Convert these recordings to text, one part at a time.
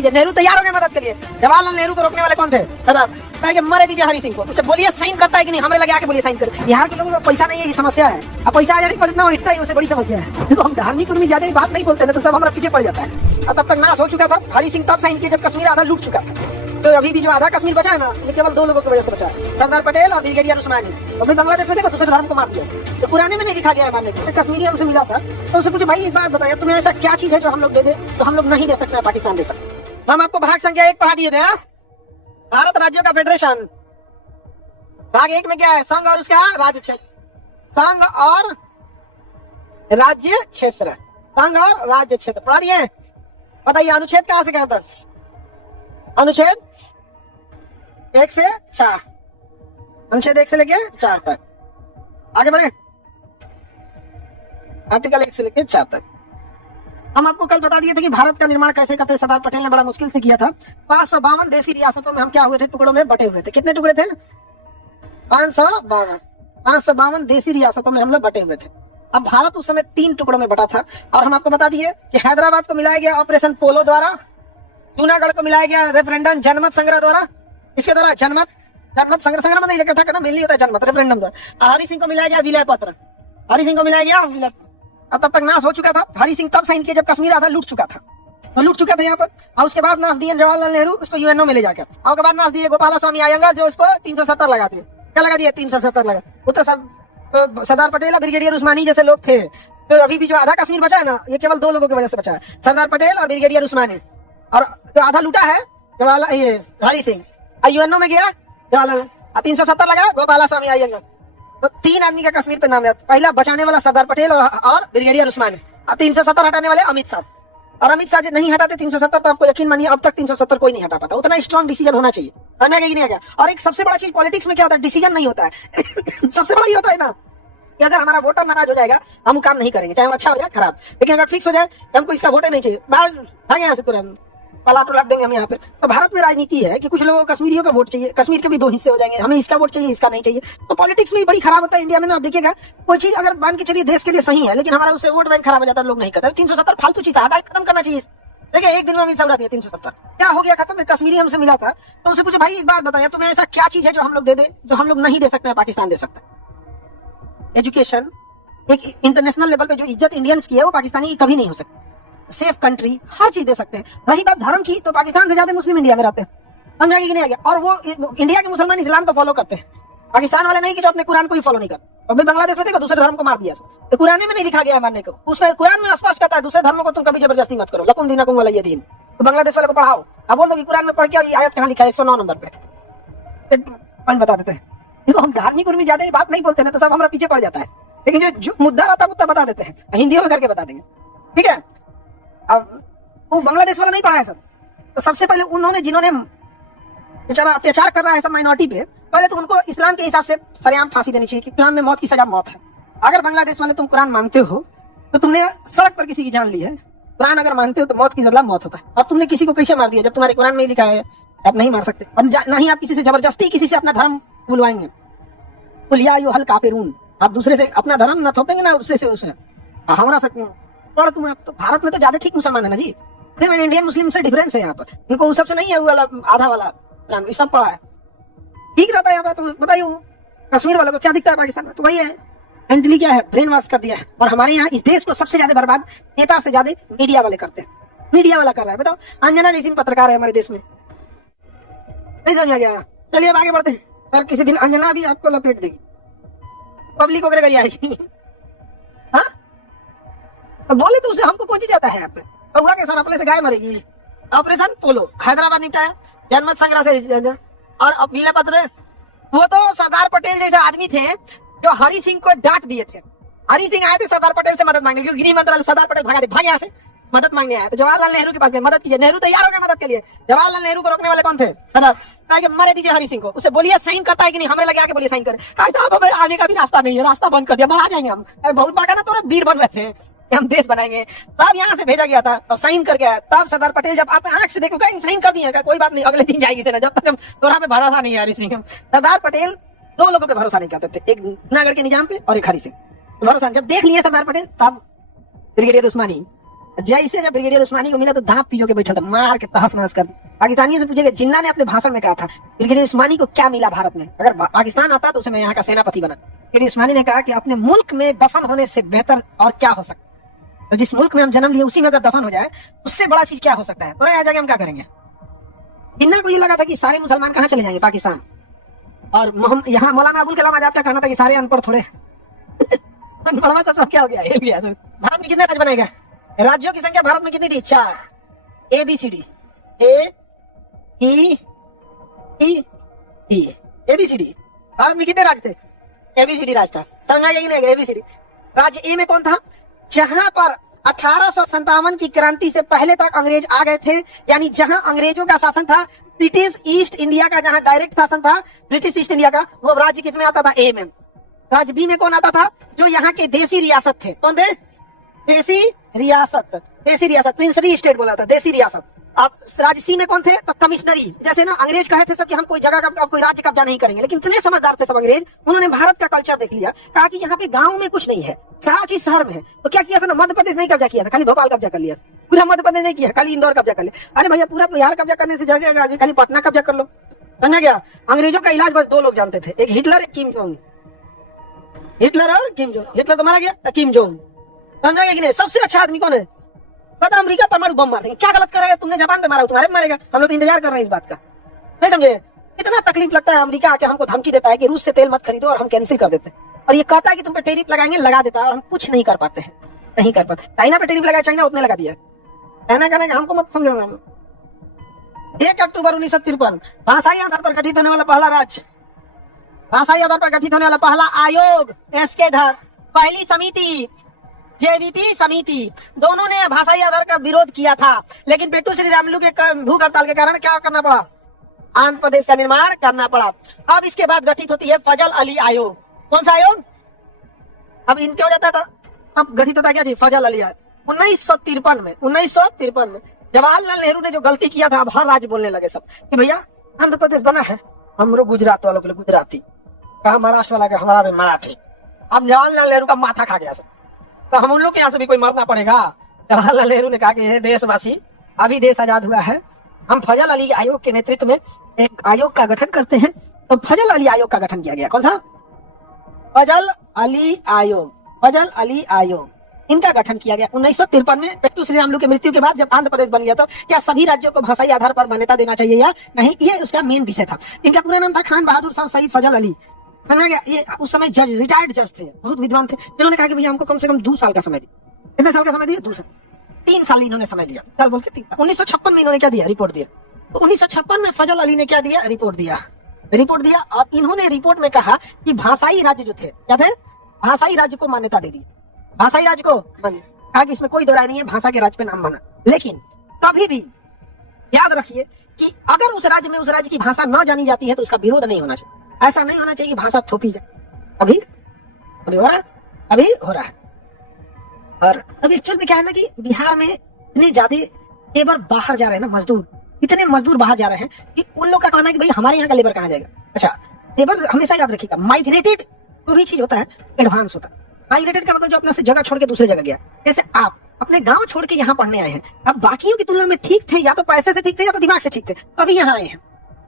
कीजिए। नेहरू तैयार हो गए मदद के लिए। जवाहरलाल नेहरू को रोकने वाले कौन थे? सरदार। कहे मरे दीजिए हरि सिंह को। उससे बोलिए साइन करता है कि नहीं, हमारे लगे आके बोलिए साइन कर। बिहार के लोगों को पैसा नहीं है, ये समस्या है। अब पैसा आ जाने पर इतना हिटता है, उससे बड़ी समस्या है। देखो हम धार्मिक उर्मी ज्यादा बात नहीं बोलते ना, तो सब हमारा पीछे पड़ जाता है। और तब तक नाश हो चुका था। हरि सिंह तब साइन किया जब कश्मीर आधा लूट चुका था। तो अभी भी जो आधा कश्मीर बचा है ना, ये केवल दो लोगों की वजह से बचा है, सरदार पटेल और ब्रिगेडियर उस्मानी। अभी बांग्लादेश में देखो दूसरे धर्म को मार दिया। तो पुराने में नहीं लिखा गया है मारने को। कश्मीरी हमसे मिला था तो उससे पूछे भाई एक बात बताया, तुम्हें ऐसा क्या चीज है जो हम लोग दे दे, तो हम लोग नहीं दे सकते, पाकिस्तान दे सकते। हम आपको भाग संख्या 1 पढ़ा दिए थे। भारत राज्यों का फेडरेशन। भाग 1 में क्या है? संघ और उसका राज्य क्षेत्र। संघ और राज्य क्षेत्र। संघ और राज्य क्षेत्र पढ़ा दिए। बताइए अनुच्छेद कहां से कहां तक? अनुच्छेद 1 से 4। अनुच्छेद 1 से लेके 4 तक। आगे बढ़े। आर्टिकल 1 से लेके 4 तक। हम आपको कल बता दिए थे कि भारत का निर्माण कैसे करते। सरदार पटेल ने बड़ा मुश्किल से किया था। 552 देशी रियासतों में हम क्या हुए थे? टुकड़ों में बटे हुए थे। कितने टुकड़े थे? 552 देशी रियासतों में हम लोग बटे हुए थे। अब भारत उस समय 3 टुकड़ों में बटा था। और हम आपको बता दिए कि हैदराबाद को मिलाया गया ऑपरेशन पोलो द्वारा, जूनागढ़ को मिलाया गया रेफरेंडम जनमत संग्रह द्वारा। इसके द्वारा जनमत संग्रह मतलब इकट्ठा करना मेनली होता है जनमत रेफरेंडम द्वारा। हरि सिंह को मिलाया गया विलय पत्र। हरि सिंह को मिलाया गया विलय। तब तक नाश हो चुका था। हरि सिंह तब साइन किया जब कश्मीर आधा लूट चुका था। तो लूट चुका था यहाँ पर। और उसके बाद नाश दिए जवाहरलाल नेहरू, उसको यूएनओ में ले जाकर। और उसके बाद नाश दिए गोपाला स्वामी आयंगर, जो उसको 370 लगा दिए। क्या लगा दिए? 370 लगा। तो सरदार पटेल और ब्रिगेडियर उस्मानी जैसे लोग थे। तो अभी भी जो आधा कश्मीर बचा है ना, ये केवल 2 लोगों की वजह से बचा है, सरदार पटेल और ब्रिगेडियर उस्मानी। और जो आधा लूटा है हरि सिंह, यूएनओ में गया जवाहरलाल, 370 लगा गोपाला स्वामी आयंगर। तो 3 आदमी का कश्मीर पे नाम है। पहला बचाने वाला सरदार पटेल और ब्रिगेडियर उस्मानी, 370 हटाने वाले अमित शाह। और अमित शाह नहीं हटाते 370, तो आपको यकीन मानिए अब तक 370 कोई नहीं हटा पाता। उतना स्ट्रॉन्ग डिसीजन होना चाहिए। नहीं क्या? और एक सबसे बड़ा चीज पॉलिटिक्स में क्या होता है? डिसीजन नहीं होता है। सबसे बड़ा ये होता है ना कि अगर हमारा वोटर नाराज हो जाएगा, हम वो काम नहीं करेंगे, चाहे वो अच्छा हो जाए खराब। लेकिन अगर फिक्स हो जाए कि हमको इसका वोटर नहीं चाहिए, बाहर भागे यहाँ से, तुरंत पलाट उलाट देंगे हम यहाँ पे। तो भारत में राजनीति है कि कुछ लोगों को कश्मीरियों का वोट चाहिए, कश्मीर के भी 2 हिस्से हो जाएंगे, हमें इसका वोट चाहिए, इसका नहीं चाहिए। तो पॉलिटिक्स में बड़ी खराब होता है इंडिया में ना। देखिएगा कोई चीज अगर मान के चलिए देश के लिए सही है, लेकिन हमारा उससे वोट बैंक खराब हो जाता है, लोग नहीं करते। 370 फालतू चीज हटा खत्म करना चाहिए। देखिए एक दिन में सब उड़ाती है 370। क्या हो गया खत्म? कश्मीरी हमसे मिला था तो उसे पूछे भाई एक बात बताया, तुम्हें ऐसा क्या चीज है जो हम लोग दे दे, जो हम लोग नहीं दे सकते, पाकिस्तान दे सकता है? एजुकेशन, एक इंटरनेशनल लेवल पे जो इज्जत इंडियंस की है वो पाकिस्तानी की कभी नहीं हो सकती। सेफ कंट्री, हर चीज दे सकते हैं। रही बात धर्म की, तो पाकिस्तान से ज्यादा मुस्लिम इंडिया में रहते हैं। समझ आगे कि नहीं आ गया? और वो इंडिया के मुसलमान इस्लाम को फॉलो करते हैं, पाकिस्तान वाले नहीं कि जो अपने कुरान को ही फॉलो नहीं करते। अभी बांग्लादेश में देखो दूसरे धर्म को मार दिया। तो कुरान में नहीं लिखा गया है मारने को। उसमें कुरान में स्पष्ट कहता है दूसरे धर्मों को तुम कभी जबरदस्ती मत करो, लकुम दीनकुम वलिय दीन। तो बांग्लादेश वाले को पढ़ाओ। अब बोल दो कि कुरान में पढ़ के आयत कहाँ लिखा है? 109 नंबर पे पॉइंट बता देते हैं। देखो हम धार्मिक उर्मी ज्यादा बात नहीं बोलते ना, तो सब हमारा पीछे पड़ जाता है। लेकिन जो मुद्दा रहता है बता देते हैं, हिंदियों में करके बता देंगे। ठीक है? अब वो बांग्लादेश वाला नहीं पढ़ा है सब। तो सबसे पहले उन्होंने, जिन्होंने बेचारा अत्याचार कर रहा है सब माइनॉरिटी पे, पहले तो उनको इस्लाम के हिसाब से सरेआम फांसी देनी चाहिए कि इस्लाम में मौत की सजा मौत है। अगर बांग्लादेश वाले तुम कुरान मानते हो तो तुमने सड़क पर किसी की जान ली है। कुरान अगर मानते हो तो मौत की बदला मौत होता है। और तुमने किसी को कैसे मार दिया जब तुम्हारे कुरान में लिखा है आप नहीं मार सकते? और ना ही आप किसी से जबरदस्ती किसी से अपना धर्म बुलवाएंगे। कुल या अय्युहल काफिरून, आप दूसरे से अपना धर्म न थोपेंगे ना उससे उसे हमारा पढ़ तुम। तो भारत में तो ज्यादा ठीक मुसलमान है ना जी। इंडियन मुस्लिम से डिफरेंस है यहाँ पर। इनको उस सबसे नहीं है वाला आधा वाला कुरान सब पढ़ा है, ठीक रहता है यहाँ पर। तो बताइए कश्मीर वालों को क्या दिखता है पाकिस्तान में? तो वही है, मेंटली क्या है, ब्रेन वॉश कर दिया है। और हमारे यहाँ इस देश को सबसे ज्यादा बर्बाद नेता से ज्यादा मीडिया वाले करते हैं। मीडिया वाला कर रहा है। बताओ अंजना नजीम पत्रकार है हमारे देश में, नहीं समझ गया? चलिए अब आगे बढ़ते हैं। और किसी दिन अंजना भी आपको लपेट देगी, पब्लिक वगैरह करिए आएगी। हाँ बोले तो उसे हमको कौन जाता है यहाँ पे? तो हुआ कैसा? अपने से गाय मरेगी। ऑपरेशन पोलो हैदराबाद निपटाया, जनमत संग्रह से। और विलय पत्र, वो तो सरदार पटेल जैसे आदमी थे जो हरि सिंह को डांट दिए थे। हरि सिंह आए थे सरदार पटेल से मदद मांगने, क्योंकि गृह मंत्रालय सरदार पटेल भाग यहाँ से मदद मांगने आया। तो जवाहरलाल नेहरू के पास गए, मदद कीजिए। नेहरू तैयार हो गए मदद के लिए। जवाहरलाल नेहरू को रोकने वाले कौन थे? सरदार। कहा मरे दीजिए हरि सिंह को। उससे बोलिए साइन करता है कि नहीं, हमारे लगे आके बोलिए साइन करे। कहा अब हमें आने का भी रास्ता नहीं है, रास्ता बंद कर दिया, मर आ जाएंगे हम। बहुत बड़ा ना, तुरंत वीर बन रहे थे, हम देश बनाएंगे। तब यहाँ से भेजा गया था और साइन करके आया। तब सरदार पटेल जब आप आंख से देखो साइन कर दिए, कोई बात नहीं, अगले दिन जाएगी सेना, जब तक हम तोरा पे भरोसा नहीं है हरि सिंह। सरदार पटेल 2 लोगों पे भरोसा नहीं करते थे, एक जूनागढ़ के निजाम पे और एक हरि सिंह। भरोसा जब देख लिए सरदार पटेल, तब ब्रिगेडियर उस्मानी जैसे जब ब्रिगेडियर उस्मानी को मिला तो दांत पीछे के बैठा था, मार के तहस नहस कर। पाकिस्तानियों से पूछेगा, जिन्ना ने अपने भाषण में कहा था ब्रिगेडियर उस्मानी को क्या मिला भारत में, अगर पाकिस्तान आता तो उसे मैं यहाँ का सेनापति बना। ब्रिगेडियर उस्मानी ने कहा कि अपने मुल्क में दफन होने से बेहतर और क्या हो सकता है, तो जिस मुल्क में हम जन्म लिए उसी में अगर दफन हो जाए उससे बड़ा चीज क्या हो सकता है, तो यहाँ जाके हम क्या करेंगे। जिन्ना को ये लगा था कि सारे मुसलमान कहाँ चले जाएंगे, पाकिस्तान, और यहाँ मौलाना अबुल कलाम आजाद का कहना था कि सारे अनपढ़ थोड़े अनपढ़ सब क्या हो गया, हिल गया सब। भारत में कितने राज्य बनाए गए, राज्यों की संख्या भारत में कितनी थी, 4, ABCD, ABCD। भारत में कितने राज्य थे, ABCD राज्य था, समझ में आएगा कि ABCD। राज्य ए में कौन था, जहां पर 1857 की क्रांति से पहले तक अंग्रेज आ गए थे, यानी जहां अंग्रेजों का शासन था, ब्रिटिश ईस्ट इंडिया का जहां डायरेक्ट शासन था ब्रिटिश ईस्ट इंडिया का, वो राज्य किसमें आता था, ए में। राज्य बी में कौन आता था, जो यहाँ के देसी रियासत थे, कौन थे, देसी रियासत, प्रिंसली स्टेट बोला था, देसी रियासत। अब राज्य सी में कौन थे, तो कमिश्नरी। जैसे ना अंग्रेज कहे थे सब कि हम कोई जगह का कोई राज्य कब्जा नहीं करेंगे, लेकिन इतने समझदार थे सब अंग्रेज, उन्होंने भारत का कल्चर देख लिया, कहा कि यहाँ पे गांव में कुछ नहीं है, सारा चीज शहर में है। तो क्या किया था ना, मध्य प्रदेश नहीं कब्जा किया था, खाली भोपाल कब्जा कर लिया, पूरा मध्य प्रदेश नहीं किया, खाली इंदौर कब्जा कर लिया। अरे भैया पूरा बिहार कब्जा करने से जगह आगे खाली पटना कब्जा कर लो, समझ गया। अंग्रेजों का इलाज बस 2 लोग जानते थे, एक हिटलर, एक किम जोंग। हिटलर और किम जोंग, हिटलर तो मारा गया, किम जोंग, समझा गया कि नहीं। सबसे अच्छा आदमी कौन है, पता, अमेरिका परमाणु बम मार देंगे, क्या गलत करेगा, तुमने जापान पे मारा, तुम्हारे में मारेगा, हम लोग तो इंतजार कर रहे हैं इस बात का, नहीं समझे। इतना तकलीफ लगता है, अमेरिका आके हमको धमकी देता है कि रूस से तेल मत खरीदो, और हम कैंसिल कर देते हैं, और ये कहता है कि तुम पे टेरिफ लगाएंगे, लगा देता है, और हम कुछ नहीं कर पाते हैं, नहीं कर पाते। चाइना पे टेरिफ लगाया, चाइना उतने लगा दिया, चाइना कहना हमको मत समझो। 1 अक्टूबर 1953 भाषाई आधार पर गठित होने वाला पहला राज्य, भाषाई आधार पर गठित होने वाला पहला आयोग, एसके धर, पहली समिति JVP समिति, दोनों ने भाषाई आधार का विरोध किया था, लेकिन पेट्टू श्री रामुलु के भूख हड़ताल के कारण क्या करना पड़ा, आंध्र प्रदेश का निर्माण करना पड़ा। अब इसके बाद गठित होती है फजल अली आयोग। कौन सा आयोग, अब इनके हो जाता था, अब गठित होता क्या जी, फजल अली आयोग। 1953 में जवाहरलाल नेहरू ने जो गलती किया था, अब हर राज्य बोलने लगे सब कि भैया आंध्र प्रदेश बना है, हम लोग गुजरात वालों के लिए गुजराती, कहा महाराष्ट्र वाला का हमारा भी मराठी। अब जवाहरलाल नेहरू का माथा खा गया सब, तो हम उन लोग के यहाँ से भी कोई मरना पड़ेगा। जवाहरलाल नेहरू ने कहा कि हे देशवासी, अभी देश आजाद हुआ है, हम फजल अली आयोग के नेतृत्व में एक आयोग का गठन करते हैं। तो फजल अली आयोग का गठन किया गया, कौन सा, फजल अली आयोग, इनका गठन किया गया 1953 में। पेट्टू श्री रामुलु की मृत्यु के बाद जब आंध्र प्रदेश बन गया, तो क्या सभी राज्यों को भाषाई आधार पर मान्यता देना चाहिए या नहीं, ये उसका मेन विषय था। इनका पूरा नाम था खान बहादुर शाह सईद फजल अली, समझा गया। ये उस समय जज, रिटायर्ड जज थे, बहुत विद्वान थे। इन्होंने कहा कि भैया हमको कम से कम 2 साल का समय दिया। कितने साल का समय दिया, 2 साल, 3 साल इन्होंने समय लिया, कल बोल के 1956 में इन्होंने क्या दिया, रिपोर्ट दिया। तो 1956 में फजल अली ने क्या दिया, रिपोर्ट दिया। और इन्होंने रिपोर्ट में कहा कि भाषाई राज्य जो थे, क्या थे, भाषाई राज्य को मान्यता दे दी, भाषाई राज्य को कहा कि इसमें कोई दो राय नहीं है, भाषा के राज्य पे नाम बना। लेकिन कभी भी याद रखिए कि अगर उस राज्य में उस राज्य की भाषा न जानी जाती है तो उसका विरोध नहीं होना चाहिए। ऐसा नहीं होना चाहिए कि भाषा थोपी जाए। अभी हो रहा है। और अभी एक्चुअल में क्या है ना कि बिहार में इतने ज्यादा लेबर बाहर जा रहे हैं ना, मजदूर, इतने मजदूर बाहर जा रहे हैं कि उन लोग का कहना है कि भाई हमारे यहाँ का लेबर कहाँ जाएगा। अच्छा, लेबर हमेशा याद रखिएगा, माइग्रेटेड जो भी चीज होता है एडवांस होता है। माइग्रेटेड का मतलब जो अपने से जगह छोड़ के दूसरे जगह गया। जैसे आप अपने गांव छोड़ के यहाँ पढ़ने आए हैं, अब बाकियों की तुलना में ठीक थे, या तो पैसे से ठीक थे या तो दिमाग से ठीक थे, अभी यहाँ आए हैं।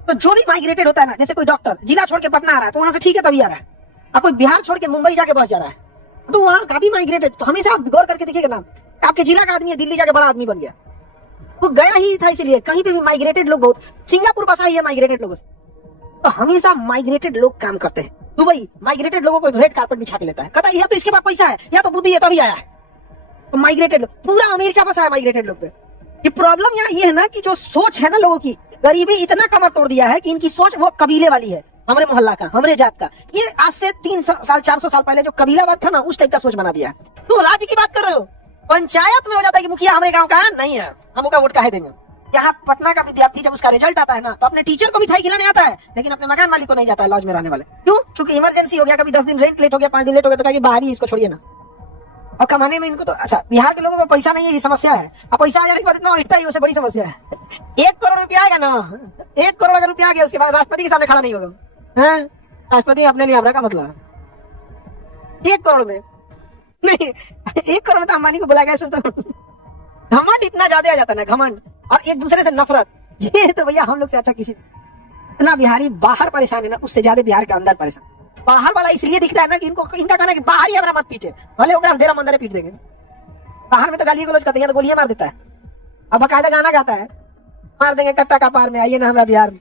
तो जो भी माइग्रेटेड होता है ना, जैसे कोई डॉक्टर जिला छोड़ के पटना आ रहा है तो वहां से ठीक है तभी आ रहा है। अब कोई बिहार छोड़ के मुंबई जाके बस जा रहा है तो वहां का भी माइग्रेटेड। तो हमेशा आप गौर करके देखिएगा ना, आपके जिला का आदमी है, दिल्ली जाके बड़ा आदमी बन गया, वो गया ही था। इसीलिए कहीं पे भी माइग्रेटेड लोग बहुत, सिंगापुर बसा ही है माइग्रेटेड लोगों से। तो हमेशा माइग्रेटेड लोग काम करते हैं। दुबई माइग्रेटेड लोगों को रेड कार्पेट बिछा के लेता है, कहता है या तो इसके पास पैसा है या तो बुद्धि है तभी आया है। तो माइग्रेटेड लोग, पूरा अमेरिका बसा है माइग्रेटेड लोग पे। ये प्रॉब्लम यहाँ ये है ना कि जो सोच है ना लोगों की, गरीबी इतना कमर तोड़ दिया है कि इनकी सोच वो कबीले वाली है, हमारे मोहल्ला का, हमारे जात का। ये आज से 300 साल 400 साल पहले जो कबीलावाद था ना, उस टाइप का सोच बना दिया है। तो राज्य की बात कर रहे हो, पंचायत में हो जाता है कि मुखिया हमारे गांव का है, नहीं है, हम उसका वोट काहे देंगे। यहाँ पटना का विद्यार्थी जब उसका रिजल्ट आता है ना, तो अपने टीचर को मिठाई खिलाने आता है, लेकिन अपने मकान मालिक को नहीं जाता है, लॉज में रहने वाले। क्यों? क्योंकि इमरजेंसी हो गया, कभी 10 दिन रेंट लेट हो गया, 5 दिन लेट हो गया, तो कहेंगे बाहर ही इसको छोड़िए ना। और कमाने में इनको तो, अच्छा बिहार के लोगों को पैसा नहीं है, ये समस्या है। अब पैसा आ जाने के बाद इतना उठता ही, उससे बड़ी समस्या है। 1 करोड़ रुपया आएगा ना, 1 करोड़ अगर रुपया आ गया, उसके बाद राष्ट्रपति के सामने खड़ा नहीं होगा। है राष्ट्रपति अपने लिए का मतलब 1 करोड़ में नहीं, 1 करोड़ में तो अंबानी को बुला गया, सुनता घमंड इतना ज्यादा आ जाता है ना, घमंड और एक दूसरे से नफरत, ये तो भैया हम लोग से अच्छा किसी, इतना बिहारी बाहर परेशान है ना, उससे ज्यादा बिहार के अंदर परेशान। बाहर वाला इसलिए दिखता है ना कि इनको, इनका कहना है कि बाहर ही हमारा मत पीछे, भले होकर अंधेरा मंदिर पीट देंगे। बाहर में तो गाली गलौज करते हैं, तो गोलियां मार देता है, अब बाकायदा गाना गाता है, मार देंगे कट्टा का पार में, आइए ना हमारा बिहार में।